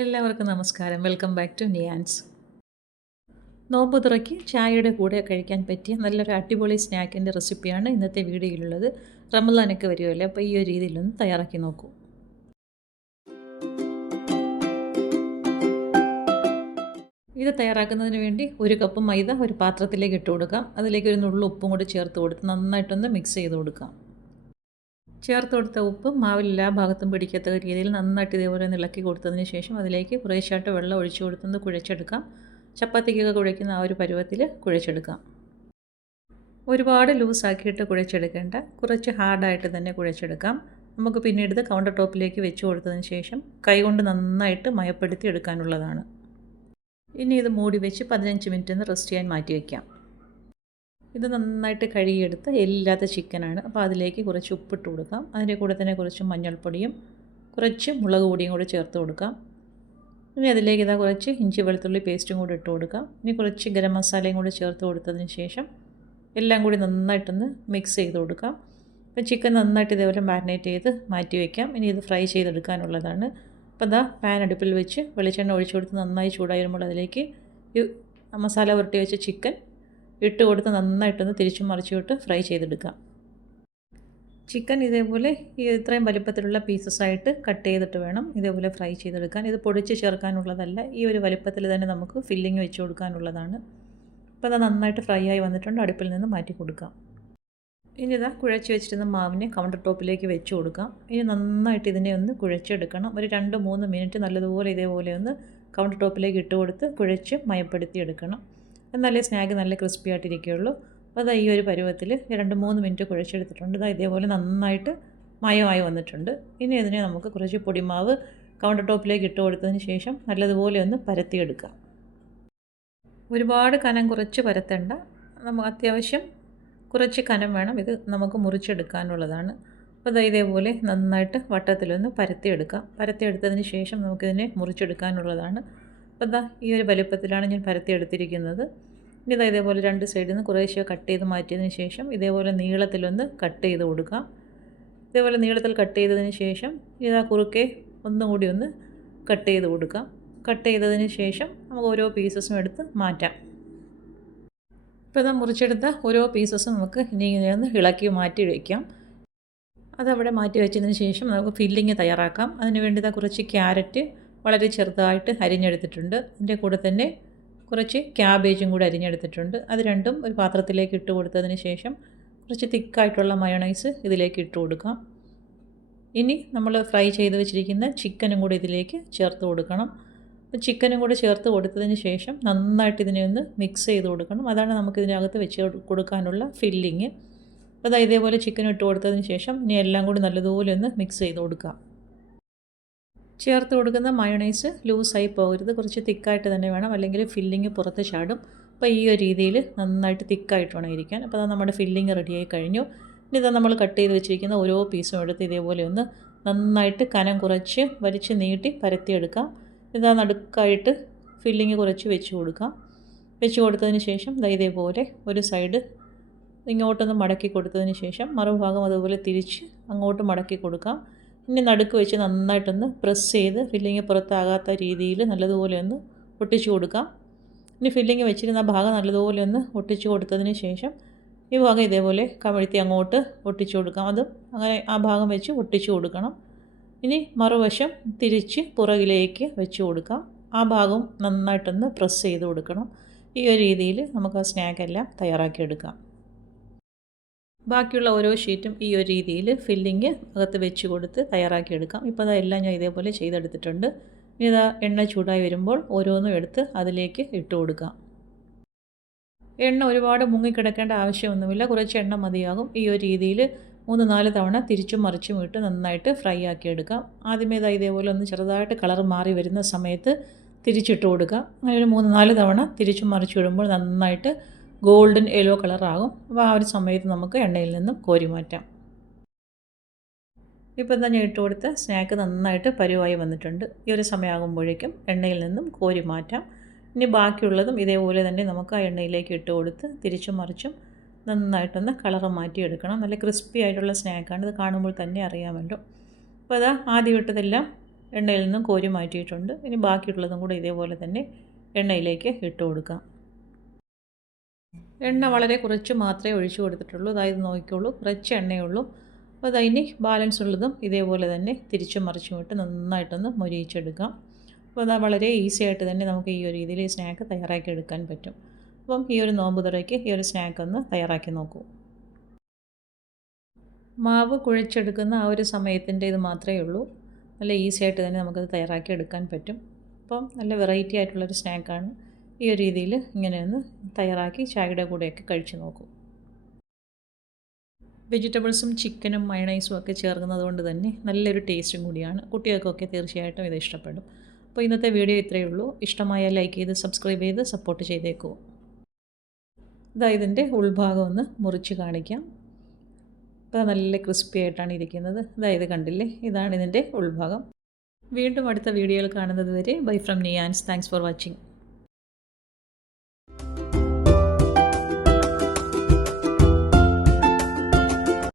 എല്ലാവർക്കും നമസ്കാരം. Welcome back to Niyans. നോമ്പ് തുറയ്ക്ക് ചായയുടെ കൂടെ കഴിക്കാൻ പറ്റിയ നല്ലൊരു അടിപൊളി സ്നാക്കിൻ്റെ റെസിപ്പിയാണ് ഇന്നത്തെ വീഡിയോയിലുള്ളത്. റമദാനൊക്കെ വരുമല്ലേ, അപ്പോൾ ഈ ഒരു രീതിയിലൊന്ന് തയ്യാറാക്കി നോക്കൂ. ഇത് തയ്യാറാക്കുന്നതിന് വേണ്ടി ഒരു കപ്പ് മൈദ ഒരു പാത്രത്തിലേക്ക് ഇട്ട് കൊടുക്കാം. അതിലേക്ക് ഒരു നുള്ളു ഉപ്പും കൂടി ചേർത്ത് കൊടുത്ത് നന്നായിട്ടൊന്ന് മിക്സ് ചെയ്ത് കൊടുക്കാം. ചേർത്ത് കൊടുത്ത ഉപ്പ് മാവിൽ എല്ലാ ഭാഗത്തും പിടിക്കത്തക്ക രീതിയിൽ നന്നായിട്ട് ഇതേപോലെ ഇളക്കി കൊടുത്തതിന് ശേഷം അതിലേക്ക് കുറേശ്ശായിട്ട് വെള്ളം ഒഴിച്ചു കൊടുത്തൊന്ന് കുഴച്ചെടുക്കാം. ചപ്പാത്തിക്കൊക്കെ കുഴയ്ക്കുന്ന ആ ഒരു പരുവത്തിൽ കുഴച്ചെടുക്കാം. ഒരുപാട് ലൂസാക്കിയിട്ട് കുഴച്ചെടുക്കേണ്ട, കുറച്ച് ഹാർഡായിട്ട് തന്നെ കുഴച്ചെടുക്കാം. നമുക്ക് പിന്നീട് ഇത് കൗണ്ടർ ടോപ്പിലേക്ക് വെച്ച് കൊടുത്തതിന് ശേഷം കൈകൊണ്ട് നന്നായിട്ട് മയപ്പെടുത്തി എടുക്കാനുള്ളതാണ്. ഇനി ഇത് മൂടി വെച്ച് 15 മിനിറ്റ് റെസ്റ്റ് ചെയ്യാൻ മാറ്റി വയ്ക്കാം. ഇത് നന്നായിട്ട് കഴുകിയെടുത്ത് എല്ലില്ലാത്ത ചിക്കനാണ്. അപ്പോൾ അതിലേക്ക് കുറച്ച് ഉപ്പിട്ട് കൊടുക്കാം. അതിൻ്റെ കൂടെ തന്നെ കുറച്ച് മഞ്ഞൾപ്പൊടിയും കുറച്ച് മുളക് പൊടിയും കൂടി ചേർത്ത് കൊടുക്കാം. ഇനി അതിലേക്ക് കുറച്ച് ഇഞ്ചി വെളുത്തുള്ളി പേസ്റ്റും കൂടി ഇട്ട് കൊടുക്കാം. ഇനി കുറച്ച് ഗരം മസാലയും കൂടി ചേർത്ത് കൊടുത്തതിന് ശേഷം എല്ലാം കൂടി നന്നായിട്ടൊന്ന് മിക്സ് ചെയ്ത് കൊടുക്കാം. അപ്പോൾ ചിക്കൻ നന്നായിട്ട് ഇതേപോലെ മാരിനേറ്റ് ചെയ്ത് മാറ്റി വയ്ക്കാം. ഇനി ഇത് ഫ്രൈ ചെയ്തെടുക്കാനുള്ളതാണ്. അപ്പോൾ പാൻ അടുപ്പിൽ വെച്ച് വെളിച്ചെണ്ണ ഒഴിച്ചു കൊടുത്ത് നന്നായി ചൂടായി വരുമ്പോൾ അതിലേക്ക് മസാല പുരട്ടി വെച്ച ചിക്കൻ ഇട്ട് കൊടുത്ത് നന്നായിട്ടൊന്ന് തിരിച്ചും മറിച്ചുവിട്ട് ഫ്രൈ ചെയ്തെടുക്കാം. ചിക്കൻ ഇതേപോലെ ഇത്രയും വലിപ്പത്തിലുള്ള പീസസായിട്ട് കട്ട് ചെയ്തിട്ട് വേണം ഇതേപോലെ ഫ്രൈ ചെയ്തെടുക്കാൻ. ഇത് പൊടിച്ച് ചേർക്കാനുള്ളതല്ല, ഈ ഒരു വലിപ്പത്തിൽ തന്നെ നമുക്ക് ഫില്ലിങ് വെച്ച് കൊടുക്കാനുള്ളതാണ്. അപ്പോൾ അത് നന്നായിട്ട് ഫ്രൈ ആയി വന്നിട്ടുണ്ട്. അടുപ്പിൽ നിന്ന് മാറ്റി കൊടുക്കാം. ഇനി കുഴച്ച് വെച്ചിരുന്ന മാവിനെ കൗണ്ടർ ടോപ്പിലേക്ക് വെച്ച് കൊടുക്കാം. ഇനി നന്നായിട്ട് ഇതിനെ ഒന്ന് കുഴച്ചെടുക്കണം. ഒരു 2-3 മിനിറ്റ് നല്ലതുപോലെ ഇതേപോലെ ഒന്ന് കൗണ്ടർ ടോപ്പിലേക്ക് ഇട്ട് കൊടുത്ത് കുഴച്ച് മയപ്പെടുത്തി എടുക്കണം. എന്നാലേ സ്നാക്ക് നല്ല ക്രിസ്പി ആയിട്ടിരിക്കുകയുള്ളൂ. അപ്പോൾ ഈ ഒരു പരുവത്തിൽ 2-3 മിനിറ്റ് കുഴച്ചെടുത്തിട്ടുണ്ട്. ഇതേപോലെ നന്നായിട്ട് മയമായി വന്നിട്ടുണ്ട്. ഇനി ഇതിനെ നമുക്ക് കുറച്ച് പൊടിമാവ് കൗണ്ടർ ടോപ്പിലേക്ക് ഇട്ട് കൊടുത്തതിന് ശേഷം നല്ലതുപോലെ ഒന്ന് പരത്തിയെടുക്കാം. ഒരുപാട് കനം കുറച്ച് പരത്തേണ്ട, നമുക്ക് അത്യാവശ്യം കുറച്ച് കനം വേണം. ഇത് നമുക്ക് മുറിച്ചെടുക്കാനുള്ളതാണ്. അപ്പോൾ ഇതേപോലെ നന്നായിട്ട് വട്ടത്തിലൊന്ന് പരത്തിയെടുക്കാം. പരത്തിയെടുത്തതിന് ശേഷം നമുക്കിതിനെ മുറിച്ചെടുക്കാനുള്ളതാണ്. അപ്പോൾ ഈ ഒരു വലിപ്പത്തിലാണ് ഞാൻ പരത്തിയെടുത്തിരിക്കുന്നത്. ഇനി ഇതേപോലെ 2 സൈഡിൽ നിന്ന് കുറേശ്ശെ കട്ട് ചെയ്ത് മാറ്റിയതിന് ശേഷം ഇതേപോലെ നീളത്തിലൊന്ന് കട്ട് ചെയ്ത് കൊടുക്കാം. ഇതേപോലെ നീളത്തിൽ കട്ട് ചെയ്തതിന് ശേഷം കുറുക്കെ ഒന്നും കൂടി ഒന്ന് കട്ട് ചെയ്ത് കൊടുക്കാം. കട്ട് ചെയ്തതിന് ശേഷം നമുക്ക് ഓരോ പീസസും എടുത്ത് മാറ്റാം. ഇപ്പോൾ മുറിച്ചെടുത്ത ഓരോ പീസസും നമുക്ക് ഇനി ഇങ്ങനെ ഒന്ന് ഇളക്കി മാറ്റി വയ്ക്കാം. അതവിടെ മാറ്റി വെച്ചതിന് ശേഷം നമുക്ക് ഫില്ലിങ് തയ്യാറാക്കാം. അതിനുവേണ്ടി കുറച്ച് ക്യാരറ്റ് വളരെ ചെറുതായിട്ട് അരിഞ്ഞെടുത്തിട്ടുണ്ട്. അതിൻ്റെ കൂടെ തന്നെ കുറച്ച് ക്യാബേജും കൂടി അരിഞ്ഞെടുത്തിട്ടുണ്ട്. അത് രണ്ടും ഒരു പാത്രത്തിലേക്ക് ഇട്ട് കൊടുത്തതിന് ശേഷം കുറച്ച് തിക്കായിട്ടുള്ള മയോണൈസ് ഇതിലേക്ക് ഇട്ട് കൊടുക്കാം. ഇനി നമ്മൾ ഫ്രൈ ചെയ്ത് വെച്ചിരിക്കുന്ന ചിക്കനും കൂടി ഇതിലേക്ക് ചേർത്ത് കൊടുക്കണം. ചിക്കനും കൂടി ചേർത്ത് കൊടുത്തതിന് ശേഷം നന്നായിട്ട് ഇതിനെ ഒന്ന് മിക്സ് ചെയ്ത് കൊടുക്കണം. അതാണ് നമുക്കിതിനകത്ത് വെച്ച് കൊടുക്കാനുള്ള ഫില്ലിങ്. അപ്പോൾ ഇതേപോലെ ചിക്കൻ ഇട്ട് കൊടുത്തതിന് ശേഷം ഇനി എല്ലാം കൂടി നല്ലതുപോലെ ഒന്ന് മിക്സ് ചെയ്ത് കൊടുക്കാം. ചേർത്ത് കൊടുക്കുന്ന മയോണൈസ് ലൂസായി പോകരുത്, കുറച്ച് തിക്കായിട്ട് തന്നെ വേണം, അല്ലെങ്കിൽ ഫില്ലിങ് പുറത്ത് ചാടും. അപ്പോൾ ഈ ഒരു രീതിയിൽ നന്നായിട്ട് തിക്കായിട്ട് വേണം ഇരിക്കാൻ. അപ്പോൾ നമ്മുടെ ഫില്ലിങ് റെഡിയായി കഴിഞ്ഞു. ഇനി നമ്മൾ കട്ട് ചെയ്ത് വെച്ചിരിക്കുന്ന ഓരോ പീസും എടുത്ത് ഇതേപോലെ ഒന്ന് നന്നായിട്ട് കനം കുറച്ച് വലിച്ച് നീട്ടി പരത്തിയെടുക്കാം. നടുക്കായിട്ട് ഫില്ലിങ് കുറച്ച് വെച്ച് കൊടുക്കാം. വെച്ച് കൊടുത്തതിന് ശേഷം ഇതേപോലെ ഒരു സൈഡ് ഇങ്ങോട്ടൊന്ന് മടക്കി കൊടുത്തതിന് ശേഷം മറുഭാഗം അതുപോലെ തിരിച്ച് അങ്ങോട്ട് മടക്കി കൊടുക്കാം. ഇനി നടുക്ക് വെച്ച് നന്നായിട്ടൊന്ന് പ്രസ് ചെയ്ത് ഫില്ലിങ് പുറത്താകാത്ത രീതിയിൽ നല്ലതുപോലെ ഒന്ന് ഒട്ടിച്ചു കൊടുക്കാം. ഇനി ഫില്ലിങ് വെച്ചിരുന്ന ഭാഗം നല്ലതുപോലെ ഒന്ന് ഒട്ടിച്ചു കൊടുത്തതിന് ശേഷം ഈ ഭാഗം ഇതേപോലെ കമഴ്ത്തി അങ്ങോട്ട് ഒട്ടിച്ചു കൊടുക്കാം. അതും അങ്ങനെ ആ ഭാഗം വെച്ച് ഒട്ടിച്ചു കൊടുക്കണം. ഇനി മറുവശം തിരിച്ച് പുറകിലേക്ക് വെച്ച് കൊടുക്കാം. ആ ഭാഗവും നന്നായിട്ടൊന്ന് പ്രസ് ചെയ്ത് കൊടുക്കണം. ഈ ഒരു രീതിയിൽ നമുക്ക് ആ സ്നാക്കെല്ലാം തയ്യാറാക്കിയെടുക്കാം. ബാക്കിയുള്ള ഓരോ ഷീറ്റും ഈ ഒരു രീതിയിൽ ഫില്ലിങ് അകത്ത് വെച്ച് കൊടുത്ത് തയ്യാറാക്കിയെടുക്കാം. ഇപ്പോൾ എല്ലാം ഞാൻ ഇതേപോലെ ചെയ്തെടുത്തിട്ടുണ്ട്. ഇനി എണ്ണ ചൂടായി വരുമ്പോൾ ഓരോന്നും എടുത്ത് അതിലേക്ക് ഇട്ട് കൊടുക്കാം. എണ്ണ ഒരുപാട് മുങ്ങിക്കിടക്കേണ്ട ആവശ്യമൊന്നുമില്ല, കുറച്ച് എണ്ണ മതിയാകും. ഈ ഒരു രീതിയിൽ 3-4 തവണ തിരിച്ചും മറിച്ചും ഇട്ട് നന്നായിട്ട് ഫ്രൈ ആക്കിയെടുക്കാം. ആദ്യമേ ഇതേപോലെ ഒന്ന് ചെറുതായിട്ട് കളർ മാറി വരുന്ന സമയത്ത് തിരിച്ചിട്ട് കൊടുക്കുക. അങ്ങനെ ഒരു 3-4 തവണ തിരിച്ചും മറിച്ചും ഇടുമ്പോൾ നന്നായിട്ട് ഗോൾഡൻ യെല്ലോ കളറാകും. അപ്പോൾ ആ ഒരു സമയത്ത് നമുക്ക് എണ്ണയിൽ നിന്നും കോരി മാറ്റാം. ഇപ്പോൾ ഞാൻ ഇട്ട് കൊടുത്ത സ്നാക്ക് നന്നായിട്ട് പരുവായി വന്നിട്ടുണ്ട്. ഈ ഒരു സമയമാകുമ്പോഴേക്കും എണ്ണയിൽ നിന്നും കോരി മാറ്റാം. ഇനി ബാക്കിയുള്ളതും ഇതേപോലെ തന്നെ നമുക്ക് ആ എണ്ണയിലേക്ക് ഇട്ട് കൊടുത്ത് തിരിച്ചും മറിച്ചും നന്നായിട്ടൊന്ന് കളറ് മാറ്റിയെടുക്കണം. നല്ല ക്രിസ്പി ആയിട്ടുള്ള സ്നാക്കാണ്. ഇത് കാണുമ്പോൾ തന്നെ അറിയാമല്ലോ. അപ്പോൾ ആദ്യം ഇട്ടതെല്ലാം എണ്ണയിൽ നിന്നും കോരി മാറ്റിയിട്ടുണ്ട്. ഇനി ബാക്കിയുള്ളതും കൂടെ ഇതേപോലെ തന്നെ എണ്ണയിലേക്ക് ഇട്ട് കൊടുക്കാം. എണ്ണ വളരെ കുറച്ച് മാത്രമേ ഒഴിച്ചു കൊടുത്തിട്ടുള്ളൂ. അതായത് നോക്കിക്കോളൂ, കുറച്ച് എണ്ണയേ ഉള്ളൂ. അപ്പോൾ അതിന് ബാലൻസ് ഉള്ളതും ഇതേപോലെ തന്നെ തിരിച്ചും മറിച്ചും ഇട്ട് നന്നായിട്ടൊന്ന് മൊരിയിച്ചെടുക്കാം. അപ്പോൾ അത് വളരെ ഈസി ആയിട്ട് തന്നെ നമുക്ക് ഈ ഒരു രീതിയിൽ ഈ സ്നാക്ക് തയ്യാറാക്കി എടുക്കാൻ പറ്റും. അപ്പം ഈ ഒരു നോമ്പ് തുറയ്ക്ക് ഈ ഒരു സ്നാക്ക് ഒന്ന് തയ്യാറാക്കി നോക്കൂ. മാവ് കുഴച്ചെടുക്കുന്ന ആ ഒരു സമയത്തിൻ്റെ ഇത് മാത്രമേ ഉള്ളൂ. നല്ല ഈസി ആയിട്ട് തന്നെ നമുക്കത് തയ്യാറാക്കി എടുക്കാൻ പറ്റും. അപ്പം നല്ല വെറൈറ്റി ആയിട്ടുള്ളൊരു സ്നാക്കാണ്. ഈ ഒരു രീതിയിൽ ഇങ്ങനെയൊന്ന് തയ്യാറാക്കി ചായയുടെ കൂടെയൊക്കെ കഴിച്ച് നോക്കൂ. വെജിറ്റബിൾസും ചിക്കനും മയണൈസും ഒക്കെ ചേർക്കുന്നത് കൊണ്ട് തന്നെ നല്ലൊരു ടേസ്റ്റും കൂടിയാണ്. കുട്ടികൾക്കൊക്കെ തീർച്ചയായിട്ടും ഇത് ഇഷ്ടപ്പെടും. അപ്പോൾ ഇന്നത്തെ വീഡിയോ ഇത്രയേ ഉള്ളൂ. ഇഷ്ടമായാൽ ലൈക്ക് ചെയ്ത് സബ്സ്ക്രൈബ് ചെയ്ത് സപ്പോർട്ട് ചെയ്തേക്കൂ. ഇതാ ഇതിൻ്റെ ഉൾഭാഗം ഒന്ന് മുറിച്ച് കാണിക്കാം. അപ്പോൾ നല്ല ക്രിസ്പി ആയിട്ടാണ് ഇരിക്കുന്നത്. ഇത് കണ്ടില്ലേ, ഇതാണ് ഇതിൻ്റെ ഉൾഭാഗം. വീണ്ടും അടുത്ത വീഡിയോയിൽ കാണുന്നത് വരെ bye from Niyans. Thanks for watching.